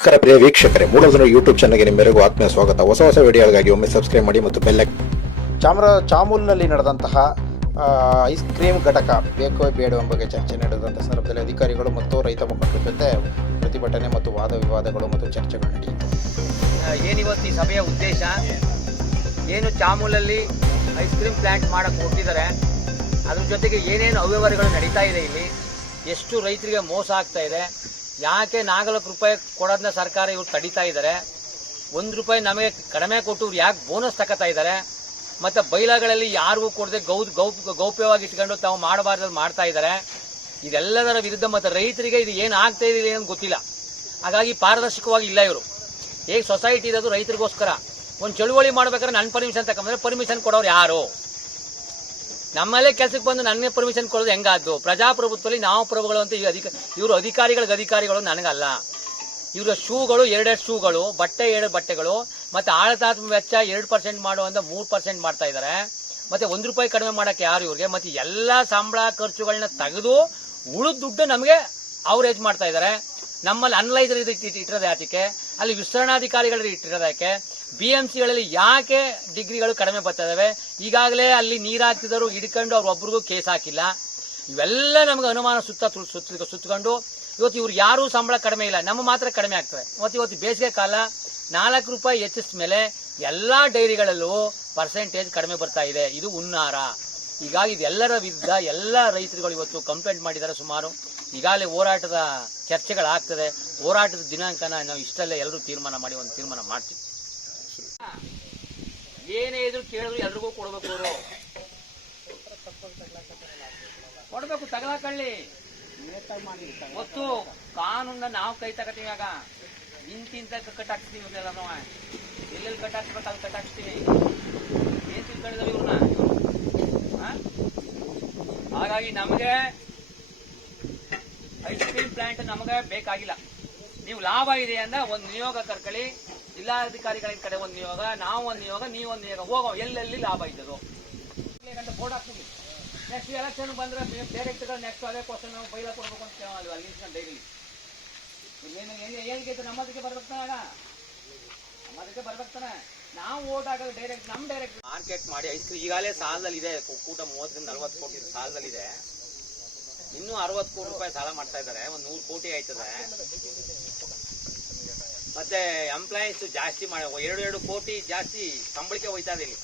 ನಮಸ್ಕಾರ ಪ್ರಿಯ ವೀಕ್ಷಕರೇ ಮೂಲಧನ ಯೂಟ್ಯೂಬ್ ಚಾನಲ್ಗೆ ನಿಮ್ಮೆಲ್ಲರಿಗೂ ಆತ್ಮೀಯ ಸ್ವಾಗತ. ಹೊಸ ಹೊಸ ವಿಡಿಯೋಗಳಿಗಾಗಿ ಒಮ್ಮೆ ಸಬ್ಸ್ಕ್ರೈಬ್ ಮಾಡಿ ಮತ್ತು ಬೆಲ್ಲ ಚಾಮರ, ಚಾಮೂಲ್ನಲ್ಲಿ ನಡೆದಂತಹ ಐಸ್ ಕ್ರೀಮ್ ಘಟಕ, ಬೇಕೋ ಬೇಡ ಬಗ್ಗೆ ಚರ್ಚೆ ನಡೆದಂಥ ಸಂದರ್ಭದಲ್ಲಿ ಅಧಿಕಾರಿಗಳು ಮತ್ತು ರೈತ ಮುಖಂಡರ ಜೊತೆ ಪ್ರತಿಭಟನೆ ಮತ್ತು ವಾದ ವಿವಾದಗಳು ಮತ್ತು ಚರ್ಚೆಗಳು ನಡೆಯಿತು. ಏನಿವತ್ತು ಈ ಸಭೆಯ ಉದ್ದೇಶ? ಏನು ಚಾಮೂಲಲ್ಲಿ ಐಸ್ ಕ್ರೀಮ್ ಪ್ಲಾಂಟ್ ಮಾಡಕ್ಕೆ ಹೊರಟಿದ್ದಾರೆ ಅದ್ರ ಜೊತೆಗೆ ಏನೇನು ಅವ್ಯವಹಾರಗಳು ನಡೀತಾ ಇದೆ ಇಲ್ಲಿ? ಎಷ್ಟು ರೈತರಿಗೆ ಮೋಸ ಆಗ್ತಾ ಇದೆ? ಯಾಕೆ ನಾಲ್ಕು ರೂಪಾಯಿ ಕೊಡೋದನ್ನ ಸರ್ಕಾರ ಇವ್ರು ತಡಿತಾ ಇದ್ದಾರೆ? ಒಂದು ರೂಪಾಯಿ ನಮಗೆ ಕಡಿಮೆ ಕೊಟ್ಟು ಇವ್ರು ಯಾಕೆ ಬೋನಸ್ ತಗೋತಾ ಇದ್ದಾರೆ? ಮತ್ತು ಬೈಲಾಗಳಲ್ಲಿ ಯಾರಿಗೂ ಕೊಡದೆ ಗೌ ಗೌ ಗೌಪ್ಯವಾಗಿ ಇಟ್ಕೊಂಡು ತಾವು ಮಾಡಬಾರ್ದು ಮಾಡ್ತಾ ಇದ್ದಾರೆ. ಇದೆಲ್ಲದರ ವಿರುದ್ಧ ಮತ್ತು ರೈತರಿಗೆ ಇದು ಏನು ಆಗ್ತಾ ಇದೆ ಅಂತ ಗೊತ್ತಿಲ್ಲ. ಹಾಗಾಗಿ ಪಾರದರ್ಶಕವಾಗಿ ಇಲ್ಲ ಇವರು. ಹೇಗೆ ಸೊಸೈಟಿ ಇರೋದು ರೈತರಿಗೋಸ್ಕರ? ಒಂದು ಚಳುವಳಿ ಮಾಡ್ಬೇಕಾದ್ರೆ ನನ್ನ ಪರ್ಮಿಷನ್ ತಗೊಂಡ್ರೆ ಪರ್ಮಿಷನ್ ಕೊಡೋರು ಯಾರು? ನಮ್ಮಲ್ಲೇ ಕೆಲಸಕ್ಕೆ ಬಂದು ನನಗೆ ಪರ್ಮಿಷನ್ ಕೊಡೋದು ಹೆಂಗಾದ್ದು? ಪ್ರಜಾಪ್ರಭುತ್ವದಲ್ಲಿ ನಾವು ಪ್ರಭುಗಳು ಅಂತ ಈ ಇವರು ಅಧಿಕಾರಿಗಳಿಗೆ ಅಧಿಕಾರಿಗಳು ನನಗಲ್ಲ. ಇವರ ಶೂಗಳು ಎರಡೆರಡು ಶೂಗಳು, ಬಟ್ಟೆ ಎರಡು ಬಟ್ಟೆಗಳು, ಮತ್ತೆ ಆಳತಾತ್ಮ ವೆಚ್ಚ ಎರಡು ಪರ್ಸೆಂಟ್ ಮಾಡುವಂತ ಮೂರು ಪರ್ಸೆಂಟ್ ಮಾಡ್ತಾ ಇದ್ದಾರೆ ಮತ್ತೆ ಒಂದು ರೂಪಾಯಿ ಕಡಿಮೆ ಮಾಡಕ್ಕೆ ಯಾರು ಇವ್ರಿಗೆ? ಮತ್ತೆ ಎಲ್ಲ ಸಂಬಳ ಖರ್ಚುಗಳನ್ನ ತೆಗೆದು ಉಳಿದ ದುಡ್ಡು ನಮಗೆ ಅವರೇಜ್ ಮಾಡ್ತಾ ಇದ್ದಾರೆ ನಮ್ಮಲ್ಲಿ ಅನಲೈಸರ್ ಇಟ್ಟಿರೋದು ಯಾತಕ್ಕೆ ಅಲ್ಲಿ ವಿಸ್ತರಣಾಧಿಕಾರಿಗಳ ಇಟ್ಟಿರೋದು ಯಾಕೆ? ಬಿ ಎಂ ಸಿಗಳಲ್ಲಿ ಯಾಕೆ ಡಿಗ್ರಿಗಳು ಕಡಿಮೆ ಬರ್ತಾ ಇದಾವೆ? ಈಗಾಗಲೇ ಅಲ್ಲಿ ನೀರು ಹಾಕ್ತಿದ್ರು ಹಿಡ್ಕೊಂಡು ಅವ್ರೊಬ್ರಿಗೂ ಕೇಸ್ ಹಾಕಿಲ್ಲ. ಇವೆಲ್ಲ ನಮಗೆ ಅನುಮಾನ ಸುತ್ತ ಸುತ್ತ ಸುತ್ತಕೊಂಡು ಇವತ್ತು ಇವ್ರು ಯಾರೂ ಸಂಬಳ ಕಡಿಮೆ ಇಲ್ಲ. ನಮ್ಮ ಮಾತ್ರ ಕಡಿಮೆ ಆಗ್ತವೆ. ಇವತ್ತು ಇವತ್ತು ಬೇಸಿಗೆ ಕಾಲ, ನಾಲ್ಕು ರೂಪಾಯಿ ಹೆಚ್ಚಿಸಿದ ಮೇಲೆ ಎಲ್ಲಾ ಡೈರಿಗಳಲ್ಲೂ ಪರ್ಸೆಂಟೇಜ್ ಕಡಿಮೆ ಬರ್ತಾ ಇದೆ. ಇದು ಉನ್ನಾರ ಹೀಗಾಗಿ ಇದೆಲ್ಲರ ವಿರುದ್ಧ ಎಲ್ಲ ರೈತರುಗಳು ಇವತ್ತು ಕಂಪ್ಲೇಂಟ್ ಮಾಡಿದ್ದಾರೆ ಸುಮಾರು. ಈಗಾಗಲೇ ಹೋರಾಟದ ಚರ್ಚೆಗಳಾಗ್ತದೆ. ಹೋರಾಟದ ದಿನಾಂಕನ ನಾವು ಇಷ್ಟಲ್ಲೇ ಎಲ್ಲರೂ ತೀರ್ಮಾನ ಮಾಡಿ ಒಂದು ತೀರ್ಮಾನ ಮಾಡ್ತೀವಿ. ಏನೇ ಇದ್ರು ಕೇಳಿದ್ರು ಎಲ್ರಿಗೂ ಕೊಡ್ಬೇಕು ಅವರು. ಕೊಡ್ಬೇಕು, ತಗಲಾಕಳ್ಳಿ. ಗೊತ್ತು ಕಾನೂನ ನಾವು ಕೈ ತಗತೀವಿ ಆಗ. ಇಂತಿಂತ ಕಟ್ಟಾಕ್ಸ್ತೀವಿ ಇವತ್ತೆಲ್ಲ ನಾವು. ಎಲ್ಲೆಲ್ಲಿ ಕಟ್ಟಾಕ್ಸ್ಬೇಕು ಅಲ್ಲಿ ಕಟ್ಟಾಕ್ಸ್ತೀವಿ ಏನ್ ತಿಳ್ಕೊಂಡಿದ್ದಾರೆ ಇವ್ರನ್ನ? ಹಾಗಾಗಿ ನಮಗೆ ಐಸ್ ಕ್ರೀಮ್ ಪ್ಲಾಂಟ್ ನಮಗೆ ಬೇಕಾಗಿಲ್ಲ. ನೀವು ಲಾಭ ಇದೆ ಅಂದ್ರೆ ಒಂದು ನಿಯೋಗ ಕರ್ಕೊಳ್ಳಿ ಜಿಲ್ಲಾಧಿಕಾರಿಗಳ ಕಡೆ ಒಂದು ನಿಯೋಗ, ನಾವು ಒಂದು ನಿಯೋಗ, ನೀವು ಒಂದು ನಿಯೋಗ, ಹೋಗೋ, ಎಲ್ಲೆಲ್ಲಿ ಲಾಭ ಇದ್ದದು. ಬೋರ್ಡ್ ಹಾಕ್ತೀವಿ. ನೆಕ್ಸ್ಟ್ ಎಲೆಕ್ಷನ್ ಬಂದ್ರೆ ಡೈರೆಕ್ಟ್ ನೆಕ್ಸ್ಟ್ ಅದೇ ಕ್ವಶನ್ ನಾವು ಕೊಡ್ಬೇಕು ಅಂತ ಕೇಳಲ್ವ ಅಲ್ಲಿ ಡೈಲಿ ಏನು ಏನು ಏನಕ್ಕೆ ನಮ್ಮದಕ್ಕೆ ಬರ್ಬೇಕಾಗ ನಮ್ಮದಕ್ಕೆ ಬರ್ಬೇಕಾನೆ ನಾವು ಓಟ್ ಹಾಕೋದು ಡೈರೆಕ್ಟ್ ನಮ್ ಡೈರೆಕ್ಟ್ ಮಾರ್ಕೆಟ್ ಮಾಡಿ ಐಸ್ ಈಗಾಗಲೇ ಸಾಲದಲ್ಲಿ ಇದೆ ಕೂಟ ಮೂವತ್ತರಿಂದ ನಲವತ್ತು ಕೋಟಿ ಸಾಲದಲ್ಲಿದೆ. ಇನ್ನೂ ಅರವತ್ತು ಕೋಟಿ ರೂಪಾಯಿ ಸಾಲ ಮಾಡ್ತಾ ಇದ್ದಾರೆ, ಒಂದು ನೂರು ಕೋಟಿ ಆಯ್ತದೆ. ಮತ್ತೆ ಎಂಪ್ಲಾಯೀಸ್ ಜಾಸ್ತಿ ಮಾಡಿ ಎರಡು ಎರಡು ಕೋಟಿ ಜಾಸ್ತಿ ಸಂಬಳಕ್ಕೆ ಹೋಯ್ತಾ ಇದೆ ಇಲ್ಲಿ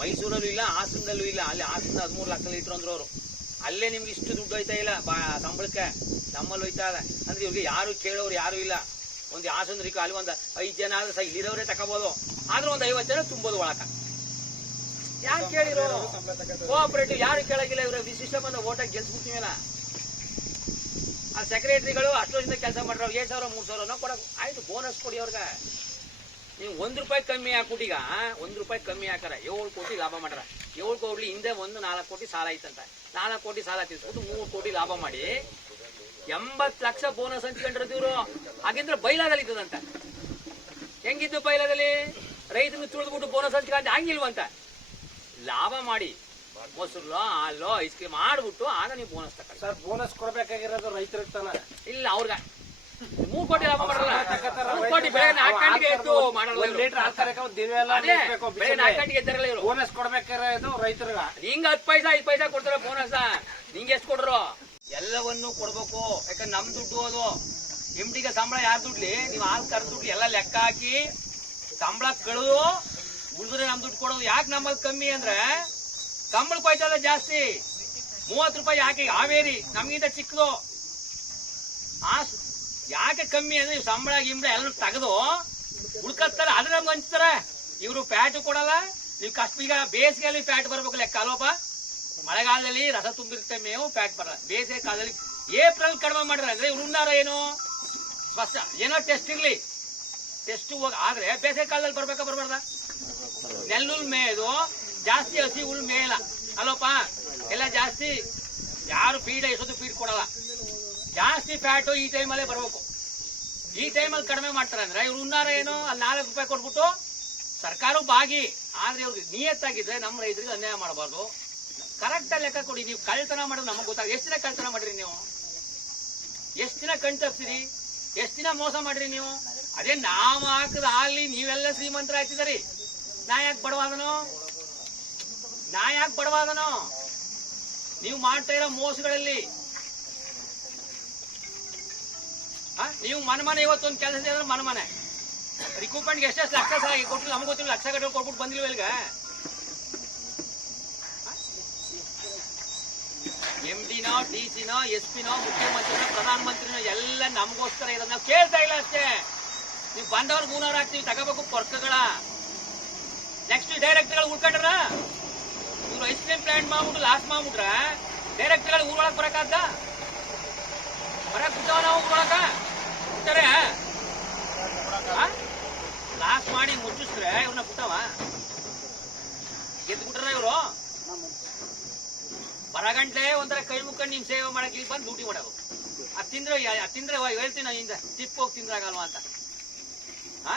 ಮೈಸೂರಲ್ಲೂ ಇಲ್ಲ ಹಾಸನದಲ್ಲೂ ಇಲ್ಲ. ಅಲ್ಲಿ ಹಾಸನ ಹದಿಮೂರು ಲಕ್ಷ ಲೀಟರ್ ಅಂದ್ರು ಅವರು. ಅಲ್ಲೇ ನಿಮ್ಗೆ ಇಷ್ಟು ದುಡ್ಡು ಹೋಯ್ತಾ ಇಲ್ಲ ಬಾ- ಸಂಬಳಕ್ಕೆ. ನಮ್ಮಲ್ಲಿ ಹೋಯ್ತಾ ಇದೆ ಅಂದ್ರೆ ಇವ್ರಿಗೆ ಯಾರು ಕೇಳೋರು ಯಾರು ಇಲ್ಲ. ಒಂದು ಹಾಸನರಿಗೆ ಅಲ್ಲಿ ಒಂದು ಐದು ಜನ ಆದ್ರೆ ಸಹ ಇಲ್ಲಿರೋರೇ ತಗೋಬೋದು. ಆದ್ರೆ ಒಂದು ಐವತ್ತು ಜನ ತುಂಬೋದು ಒಳಕ. ಯಾರು ಕೇಳಿರೋ? ಕೋಆಪರೇಟಿವ್ ಯಾರು ಕೇಳಂಗಿಲ್ಲ ಇವ್ರ. ವಿಶಿಷ್ಟ ಬಂದ ಓಟಾಗಿ ಗೆಲ್ಸ್ಬಿಡ್ತೀವಲ್ಲ ಆ ಸೆಕ್ರೆಟರಿಗಳು ಅಷ್ಟು ವರ್ಷದಿಂದ ಕೆಲಸ ಮಾಡ್ರು ಏಳು ಸಾವಿರ, ಮೂರು ಸಾವಿರ ಕೊಡಕ್ ಆಯ್ತು ಬೋನಸ್ ಕೊಡಿ ಅವ್ರಿಗೆ. ನೀವು ಒಂದು ರೂಪಾಯಿ ಕಮ್ಮಿ ಹಾಕ್ಬಿಟ್ಟೀಗ ಒಂದು ರೂಪಾಯಿ ಕಮ್ಮಿ ಹಾಕಾರ, ಏಳು ಕೋಟಿ ಲಾಭ ಮಾಡ್ರ. ಏಳು ಕೋಟಿ ಹಿಂದೆ ಒಂದು ನಾಲ್ಕು ಕೋಟಿ ಸಾಲ ಐತಂತ. ನಾಲ್ಕು ಕೋಟಿ ಸಾಲ ತಿರ್ಸ್ಬಿಟ್ಟು ಮೂರು ಕೋಟಿ ಲಾಭ ಮಾಡಿ ಎಂಬತ್ ಲಕ್ಷ ಬೋನಸ್ ಹಂಚ್ಕೊಂಡಿರೋದು ಇವರು. ಹಾಗಿದ್ರೆ ಬೈಲಾದಲ್ಲಿ ಇದ್ದದಂತ. ಹೆಂಗಿದ್ದು ಬೈಲಾದಲ್ಲಿ? ರೈತನ ತುಳಿದ್ಬಿಟ್ಟು ಬೋನಸ್ ಹಂಚ್ಕೊಂಡು ಹಂಗಿಲ್ವಂತ. ಲಾಭ ಮಾಡಿ. ಮೊಸರು ಹಾಲು ಐಸ್ ಕ್ರೀಮ್ ಮಾಡ್ಬಿಟ್ಟು ಆಗ ನೀವು ಬೋನಸ್ ತಗೊಳ್ಳಿ ಸರ್ ಬೋನಸ್ ಕೊಡ್ಬೇಕಾಗಿರೋದು ರೈತರಿಗೆ ತಾನ? ಇಲ್ಲ ಅವ್ರಿಗೆ. ಮೂರ್ ಕೋಟಿ ಲಾಭ ಮಾಡಲ್ಲ. ಮೂರ್ ಕೋಟಿ ಬೆಳಗ್ಗೆ ನಾಲ್ಕು ಗಂಟೆಗೆ ಎದ್ದು ಮಾಡಲ್ಲ ಲೀಟರ್ ಒಂದ್ ದಿನ ಎಲ್ಲ ಅದೇ ಬೆಳಗ್ಗೆ ನಾಲ್ಕು ಗಂಟೆಗೆ ಎದ್ದಾರಲ್ಲ ಇವರು. ಬೋನಸ್ ಕೊಡ್ಬೇಕಾಗಿರೋದು ರೈತರಿಗೆ. ಹಿಂಗ ಹತ್ತು ಪೈಸಾ ಐದು ಪೈಸಾ ಕೊಡ್ತಾರೆ ಬೋನಸ್ ನಿಂಗೆ ಎಷ್ಟು ಕೊಡ್ರು? ಎಲ್ಲವನ್ನೂ ಕೊಡ್ಬೇಕು. ಯಾಕಂದ್ರೆ ನಮ್ ದುಡ್ಡು ಅದು. ಎಂ ಡಿಗೆ ಸಂಬಳ ಯಾರು ದುಡ್ಲಿ? ನೀವು ಹಾಲ್ ಕರೆದ ದುಡ್ಡು ಎಲ್ಲ ಲೆಕ್ಕ ಹಾಕಿ ಸಂಬಳ ಕಳೆದು ಉಳಿದ್ರೆ ನಮ್ ದುಡ್ಡು ಕೊಡೋದು ಯಾಕೆ ನಮ್ಮಲ್ಲಿ ಕಮ್ಮಿ ಅಂದ್ರೆ ಸಂಬಳಕ್ಕೆ ಕೊಯ್ತಲ್ಲ ಜಾಸ್ತಿ. ಮೂವತ್ತು ರೂಪಾಯಿ ಯಾಕೆ ಹಾವೇರಿ, ನಮಗಿಂತ ಚಿಕ್ಕದು. ಆ ಯಾಕೆ ಕಮ್ಮಿ ಅಂದ್ರೆ ಸಂಬಳ ಗಿಂಬಳ ಎಲ್ಲ ತೆಗೆದು ಹುಡ್ಕತ್ತಾರೆ, ಅದ್ರ ನಮ್ಗೆ ಹಂಚ್ತಾರೆ. ಇವರು ಫ್ಯಾಟ್ ಕೊಡಲ್ಲ, ನೀವು ಕಷ್ಟ ಈಗ ಬೇಸಿಗೆಯಲ್ಲಿ ಪ್ಯಾಟ್ ಬರ್ಬೇಕು ಲೆಕ್ಕ ಅಲ್ಲೋಪ ಮಳೆಗಾಲದಲ್ಲಿ ರಸ ತುಂಬಿರುತ್ತೆ ಮೇವು ಪ್ಯಾಟ್ ಬರಲ್ಲ. ಬೇಸಿಗೆ ಕಾಲದಲ್ಲಿ ಏಪ್ರಿಲ್ ಕಡಿಮೆ ಮಾಡಿದ್ರೆ ಅಂದ್ರೆ ಇವ್ರು ಉಣ್ಣಾರ ಏನು? ಸ್ಪಷ್ಟ. ಏನೋ ಟೆಸ್ಟ್ ಇರ್ಲಿ. ಟೆಸ್ಟ್ ಹೋಗಿ ಆದ್ರೆ ಬೇಸಿಗೆ ಕಾಲದಲ್ಲಿ ಬರ್ಬೇಕಾ, ಬರ್ಬಾರ್ದ? ನೆಲ್ಲುಲ್ ಮೇದು ಜಾಸ್ತಿ ಹಸಿ ಹುಲ್ ಮೇಯಲ್ಲ. ಅಲ್ಲಪ್ಪ, ಎಲ್ಲ ಜಾಸ್ತಿ ಯಾರು ಫೀಡ್ ಎಷ್ಟೊತ್ತು ಫೀಡ್ ಕೊಡಲ್ಲ. ಜಾಸ್ತಿ ಫ್ಯಾಟು ಈ ಟೈಮಲ್ಲೇ ಬರಬೇಕು. ಈ ಟೈಮಲ್ಲಿ ಕಡಿಮೆ ಮಾಡ್ತಾರೆ ಅಂದ್ರೆ ಇವ್ರು ಉನ್ನಾರ ಏನು ಅಲ್ಲಿ ನಾಲ್ಕು ರೂಪಾಯಿ ಕೊಟ್ಬಿಟ್ಟು ಸರ್ಕಾರ ಭಾಗಿ ಆದ್ರೆ ಇವ್ರಿಗೆ ನಿಯತ್ತಾಗಿದ್ರೆ ನಮ್ಮ ರೈತರಿಗೆ ಅನ್ಯಾಯ ಮಾಡಬಾರ್ದು. ಕರೆಕ್ಟ್ ಲೆಕ್ಕ ಕೊಡಿ. ನೀವು ಕಳ್ತನ ಮಾಡೋದು ನಮಗೆ ಗೊತ್ತಾಗ ಎಷ್ಟು ದಿನ ಕಳ್ತನ ಮಾಡಿರಿ ನೀವು? ಎಷ್ಟು ದಿನ ಕಣ್ ತಪ್ಸಿರಿ? ಎಷ್ಟು ದಿನ ಮೋಸ ಮಾಡ್ರಿ ನೀವು? ಅದೇ ನಾವು ಹಾಕದ ಆಗ್ಲಿ ನೀವೆಲ್ಲ ಶ್ರೀಮಂತರ ಆಯ್ತಿದಾರಿ ನಾ ಯಾಕೆ ಬಡವಾದನು ನಾ ಯಾಕೆ ಬಡವಾದನು? ನೀವು ಮಾಡ್ತಾ ಇರೋ ಮೋಸಗಳಲ್ಲಿ? ನೀವು ಮನೆ ಮನೆ ಇವತ್ತೊಂದು ಕೆಲಸ ಅಂದ್ರೆ ಮನೆ ಮನೆ ರಿಕ್ರೂಟ್ಮೆಂಟ್ಗೆ ಎಷ್ಟೆಷ್ಟು ಲಕ್ಷ ಸಾಗಿ ಕೊಟ್ಟು ನಮ್ಗೆ ಗೊತ್ತಿಲ್ಲ, ಲಕ್ಷ ಗಟ್ಟಲೆ ಕೊಟ್ಬಿಟ್ಟು ಬಂದಿಲ್ವ ಇಲ್ಲಿಗೆ? ಎಂ ಡಿನೋ ಡಿ ಸಿನೋ ಎಸ್ ಪಿನೋ ಮುಖ್ಯಮಂತ್ರಿನೋ, ಪ್ರಧಾನಮಂತ್ರಿನೋ ಎಲ್ಲ ನಮಗೋಸ್ಕರ ಇರೋದು. ನಾವು ಕೇಳ್ತಾ ಇಲ್ಲ ಅಷ್ಟೇ. ನೀವು ಬಂದವ್ರಿಗೆ ಮೂನವ್ರು ಹಾಕ್ತೀವಿ, ತಗೋಬೇಕು ಪೊರ್ಕಗಳ. ನೆಕ್ಸ್ಟ್ ಡೈರೆಕ್ಟ್ಗಳು ಉಳ್ಕೊಂಡ್ರ ಇವ್ರು ಐಸ್ ಕ್ರೀಮ್ ಪ್ಲಾಂಟ್ ಮಾಡ್ಬಿಟ್ಟು ಲಾಸ್ ಮಾಡ್ಬಿಟ್ರ ಡೈರೆಕ್ಟರ್ಗಳು ಊರೊಳಗೆ ಬರಕಾದ ಬರಕ್ ಬಿಟ್ಟವ ನಾವು ಊರೊಳಗ ಬಿಟ್ಟಾರೆ ಲಾಸ್ ಮಾಡಿ ಮುಚ್ಚಿಸ್ರೆ ಇವ್ರನ್ನ ಬಿಟ್ಟವ ಗೆದ್ದು ಬಿಟ್ರ ಇವರು? ಬರಗಂಟ್ಲೆ ಒಂಥರ ಕೈ ಮುಕ್ಕೊಂಡು ನಿಮ್ ಸೇವೆ ಮಾಡಕ್ಕೆ ಇಲ್ಲಿ ಬಂದು ಡ್ಯೂಟಿ ಮಾಡೋದು ಅದ್ ತಿಂದ್ರೆ ಅದು ತಿಂದ್ರೆ ಹೇಳ್ತೀನಿ ನಾನು ಹಿಂದೆ. ಟಿಪ್ ಹೋಗಿ ತಿಂದ್ರಾಗಲ್ವಾ ಅಂತ. ಹಾ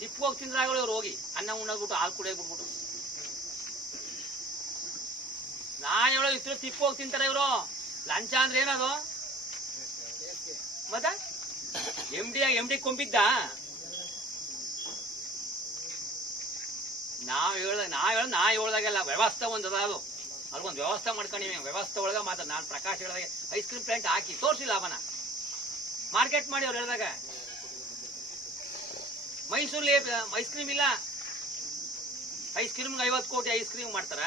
ಟಿಪ್ ಹೋಗಿ ತಿಂದ್ರಾಗಲ್ಲ ಇವ್ರು ಹೋಗಿ. ಅನ್ನ ಉಣ್ಣದ್ಬಿಟ್ಟು ಹಾಲು ಕುಡಿಯೋದು ನಾ ಹೇಳೋ ಇಷ್ಟು ತಿಪ್ಪ ಹೋಗಿ ತಿಂತಾರೆ ಇವರು. ಲಂಚ ಅಂದ್ರೆ ಏನದು? ಮತ್ತೆ? ಎಂ ಡಿ ಎಂ ಡಿ ಕೊಂಬಿದ್ದ? ನಾವ್ ಹೇಳ ನಾ ಹೇಳ ನಾ ಹೇಳ್ದಾಗೆಲ್ಲ ವ್ಯವಸ್ಥೆ ಒಂದದ ಅದ ಅದು. ಅದಕ್ಕೊಂದು ವ್ಯವಸ್ಥೆ ಮಾಡ್ಕೊಂಡಿವಿ ವ್ಯವಸ್ಥೆ ಒಳಗ ಮಾತ್ರ ನಾನು ಪ್ರಕಾಶ್ ಹೇಳ್ದಾಗ ಐಸ್ ಕ್ರೀಮ್ ಪ್ಲಾಂಟ್ ಹಾಕಿ ತೋರಿಸಿಲ್ಲ ಅವನ. ಮಾರ್ಕೆಟ್ ಮಾಡಿ ಅವ್ರು ಹೇಳ್ದಾಗ. ಮೈಸೂರಲ್ಲಿ ಐಸ್ ಕ್ರೀಮ್ ಇಲ್ಲ. ಐಸ್ ಕ್ರೀಮ್ಗೆ ಐವತ್ತು ಕೋಟಿ ಐಸ್ ಕ್ರೀಮ್ ಮಾಡ್ತಾರ?